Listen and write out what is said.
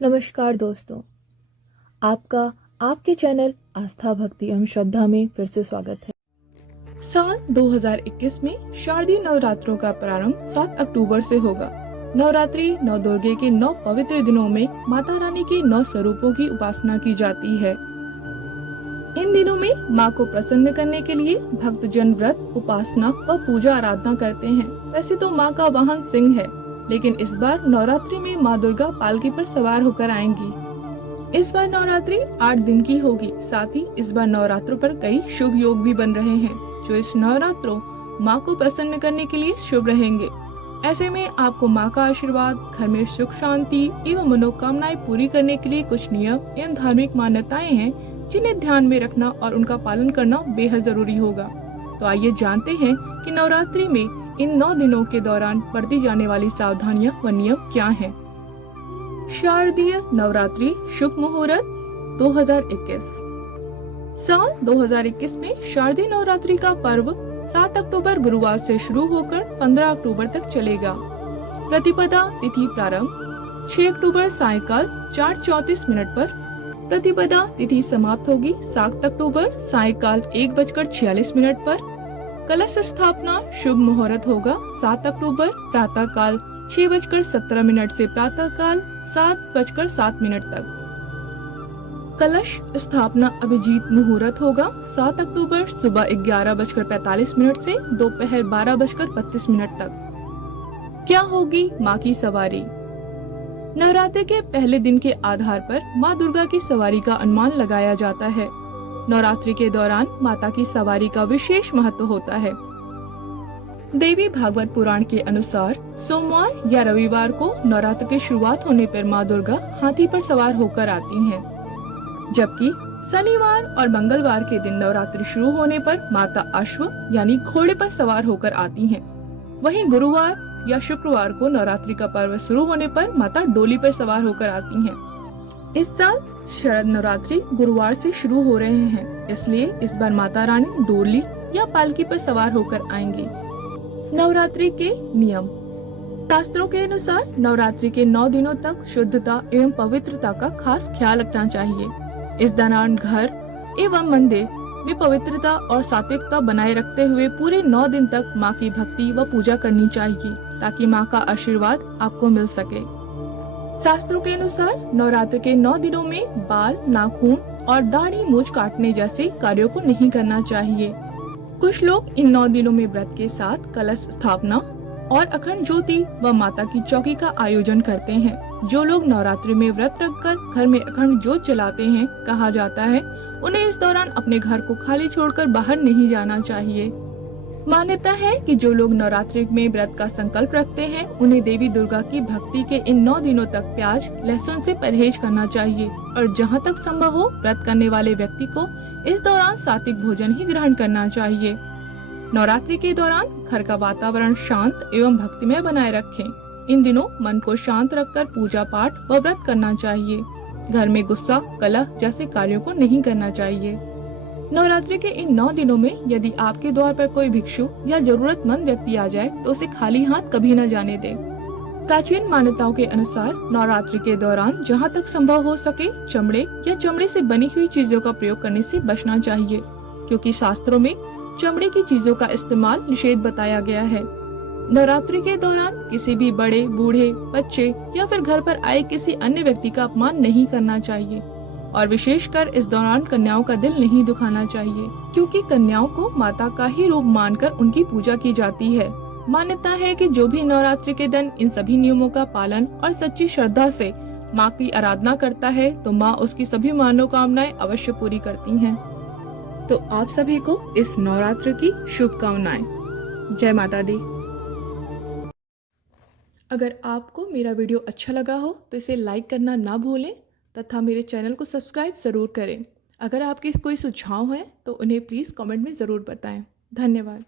नमस्कार दोस्तों, आपका आपके चैनल आस्था भक्ति एवं श्रद्धा में फिर से स्वागत है। साल 2021 में शारदीय नवरात्रों का प्रारंभ 7 अक्टूबर से होगा। नवरात्रि नौ दुर्गे के 9 पवित्र दिनों में माता रानी के 9 स्वरूपों की उपासना की जाती है। इन दिनों में माँ को प्रसन्न करने के लिए भक्त जन व्रत, उपासना व पूजा आराधना करते हैं। वैसे तो माँ का वाहन सिंह है, लेकिन इस बार नवरात्रि में माँ दुर्गा पालकी पर सवार होकर आएंगी। इस बार नवरात्रि 8 दिन की होगी। साथ ही इस बार नवरात्रों पर कई शुभ योग भी बन रहे हैं, जो इस नवरात्रों माँ को प्रसन्न करने के लिए शुभ रहेंगे। ऐसे में आपको माँ का आशीर्वाद, घर में सुख शांति एवं मनोकामनाएं पूरी करने के लिए कुछ नियम एवं धार्मिक मान्यताएं हैं, जिन्हें ध्यान में रखना और उनका पालन करना बेहद जरूरी होगा। तो आइए जानते हैं कि नवरात्रि में इन 9 दिनों के दौरान बरती जाने वाली सावधानियां व नियम क्या हैं। शारदीय नवरात्रि शुभ मुहूर्त 2021। साल 2021 में शारदीय नवरात्रि का पर्व 7 अक्टूबर गुरुवार से शुरू होकर 15 अक्टूबर तक चलेगा। प्रतिपदा तिथि प्रारंभ 6 अक्टूबर सायकाल 4:34 पर। प्रतिपदा तिथि समाप्त होगी 7 अक्टूबर सायकाल 1:46 पर। कलश स्थापना शुभ मुहूर्त होगा 7 अक्टूबर प्रातः काल 6:17 से प्रातः काल 7:07 तक। कलश स्थापना अभिजीत मुहूर्त होगा 7 अक्टूबर सुबह 11:45 से दोपहर 12:32 तक। क्या होगी माँ की सवारी? नवरात्रि के पहले दिन के आधार पर माँ दुर्गा की सवारी का अनुमान लगाया जाता है। नवरात्रि के दौरान माता की सवारी का विशेष महत्व होता है। देवी भागवत पुराण के अनुसार सोमवार या रविवार को नवरात्र की शुरुआत होने पर माँ दुर्गा हाथी पर सवार होकर आती हैं, जबकि शनिवार और मंगलवार के दिन नवरात्रि शुरू होने पर माता अश्व यानी घोड़े पर सवार होकर आती हैं। वहीं गुरुवार या शुक्रवार को नवरात्रि का पर्व शुरू होने पर माता डोली पर सवार होकर आती हैं। इस साल शरद नवरात्रि गुरुवार से शुरू हो रहे हैं, इसलिए इस बार माता रानी डोली या पालकी पर सवार होकर आएंगी। नवरात्रि के नियम। शास्त्रों के अनुसार नवरात्रि के 9 दिनों तक शुद्धता एवं पवित्रता का खास ख्याल रखना चाहिए। इस दौरान घर एवं मंदिर में पवित्रता और सात्विकता बनाए रखते हुए पूरे 9 दिन तक माँ की भक्ति व पूजा करनी चाहिए, ताकि माँ का आशीर्वाद आपको मिल सके। शास्त्रों के अनुसार नवरात्र के 9 दिनों में बाल, नाखून और दाढ़ी मूंछ काटने जैसे कार्यों को नहीं करना चाहिए। कुछ लोग इन 9 दिनों में व्रत के साथ कलश स्थापना और अखंड ज्योति व माता की चौकी का आयोजन करते हैं। जो लोग नवरात्रि में व्रत रखकर घर में अखंड ज्योत जलाते हैं, कहा जाता है उन्हें इस दौरान अपने घर को खाली छोड़कर बाहर नहीं जाना चाहिए। मान्यता है कि जो लोग नवरात्रि में व्रत का संकल्प रखते हैं, उन्हें देवी दुर्गा की भक्ति के इन 9 दिनों तक प्याज, लहसुन से परहेज करना चाहिए और जहां तक संभव हो व्रत करने वाले व्यक्ति को इस दौरान सात्विक भोजन ही ग्रहण करना चाहिए। नवरात्रि के दौरान घर का वातावरण शांत एवं भक्तिमय बनाए रखें। इन दिनों मन को शांत रखकर पूजा पाठ व व्रत करना चाहिए। घर में गुस्सा, कलह जैसे कार्यों को नहीं करना चाहिए। नवरात्रि के इन 9 दिनों में यदि आपके द्वार पर कोई भिक्षु या जरूरतमंद व्यक्ति आ जाए तो उसे खाली हाथ कभी न जाने दें। प्राचीन मान्यताओं के अनुसार नवरात्रि के दौरान जहां तक संभव हो सके चमड़े या चमड़े से बनी हुई चीजों का प्रयोग करने से बचना चाहिए, क्योंकि शास्त्रों में चमड़े की चीजों का इस्तेमाल निषेध बताया गया है। नवरात्रि के दौरान किसी भी बड़े, बूढ़े, बच्चे या फिर घर पर आए किसी अन्य व्यक्ति का अपमान नहीं करना चाहिए और विशेषकर इस दौरान कन्याओं का दिल नहीं दुखाना चाहिए, क्योंकि कन्याओं को माता का ही रूप मानकर उनकी पूजा की जाती है। मान्यता है कि जो भी नवरात्रि के दिन इन सभी नियमों का पालन और सच्ची श्रद्धा से माँ की आराधना करता है तो माँ उसकी सभी मनोकामनाएं अवश्य पूरी करती हैं। तो आप सभी को इस नवरात्र की शुभकामनाएं। जय माता दी। अगर आपको मेरा वीडियो अच्छा लगा हो तो इसे लाइक करना ना भूलें तथा मेरे चैनल को सब्सक्राइब ज़रूर करें। अगर आपके कोई सुझाव हैं तो उन्हें प्लीज़ कमेंट में ज़रूर बताएं। धन्यवाद।